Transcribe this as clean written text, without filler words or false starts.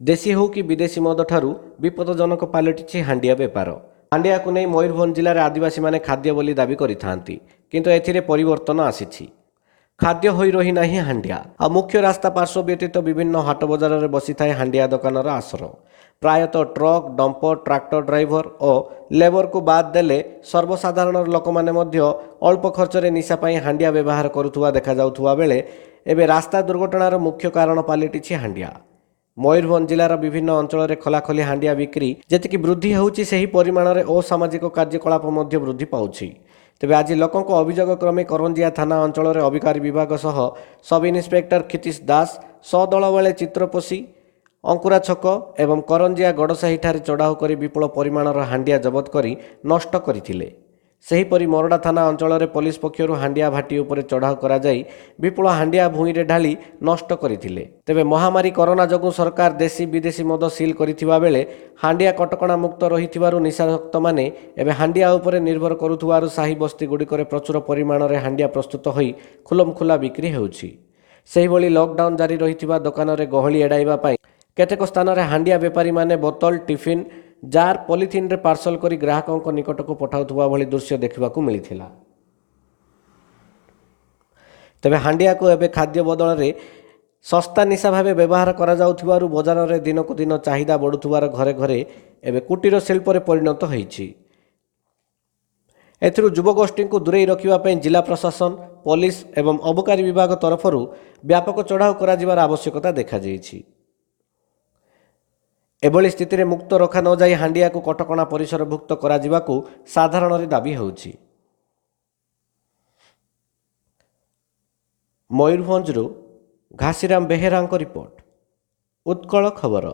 देशी हो कि विदेशी मद ठारू विपदजनक पलटि हांडिया बेपार। हांडिया को नहीं मयूरभंज जिले में आदिवासी माने खाद्य बोली दाबी करिथांती, किंतु एथिरे परिवर्तन आसीछि। खाद्य होई रही नाही हांडिया। आ मुख्य रास्ता पार्श्व व्यतीत विभिन्न हाट बजार में बसी थाए हांडिया दुकानर आसर। प्रायतः ट्रक, डंपर, ट्रैक्टर ड्राइवर और लेबर को बाद देले सर्वसाधारण लोक माने मध्य अल्प खर्चरे निशा पाई हांडिया व्यवहार करुथुवा देखा जाउथुवा बेले एबे रास्ता दुर्घटनार मुख्य कारण पलटिछि हांडिया। मयूरभंज जिलार विभिन्न अंचल खोलाखोली हांडिया बिक्री जेतिकी वृद्धि होउछि सेही परिमाण में असामाजिक कार्यकलाप मध्य वृद्धि पाउछि। तेबे आज लोकों अभियोग क्रमे करंजिया थाना अंचल में अबकारी विभाग सह सब इन्स्पेक्टर क्षितिश दास सदल बेले चित्रपोषी अंकुरा छक एवं करंजिया गड़साही ठारे चढ़ाऊ कर विपुल परिमाणर हांडिया जबत करी नष्ट करथिले। सेहीपरि मोरडा थाना अंचल में पुलिस पक्षर हांडिया भाटी उपर चढ़ाऊ करा जाई विपुल हांडिया भूई रे ढाली नष्ट करथिले। तेबे महामारी कोरोना जोगु सरकार देशी विदेशी मद सील करिथिबा बेले हांडिया कटकणा मुक्त रहिथिबारु निशाभक्त माने एबे हांडिया उपर निर्भर करुथुवारु साही बस्ती गुड़िकर प्रचुर परिमाण में हांडिया प्रस्तुत होई खुलमखुला बिक्री हेउछि। सेहीभଳି लॉकडाउन जारी रहिथिबा दुकान रे गहली एडाइबा पाई केतेक स्थान में हांडिया बेपारी माने बोतल, टिफिन, जार, पॉलिथिन रे पार्सल करी ग्राहकों निकट को पठाउथुवा भली दृश्य देखिबाकू मिलिथिला। तेबे हांडिया को एबे खाद्य बदल रे सस्ता निशा भाव व्यवहार करा जाउथुवारु बजार रे दिन को दिन चाहिदा बढ़ुथुवार घरे घरे एबे कुटीर शिल्प रे परिणत होईछि। एथिरु युवगोष्ठी को दूरे रखिबा पई जिला प्रशासन, पुलिस एवं अबकारी विभाग तरफरु व्यापक चढ़ाऊ करा जिबार आवश्यकता देखा जाइछि। एभली स्थिति में मुक्त रखा न जाई हांडिया को कटकणा परिसरभुक्त करा जिबाकू साधारण दाबी होउछि। मयूरभंजरू घासीराम बेहेरांको रिपोर्ट, उत्कल खबर।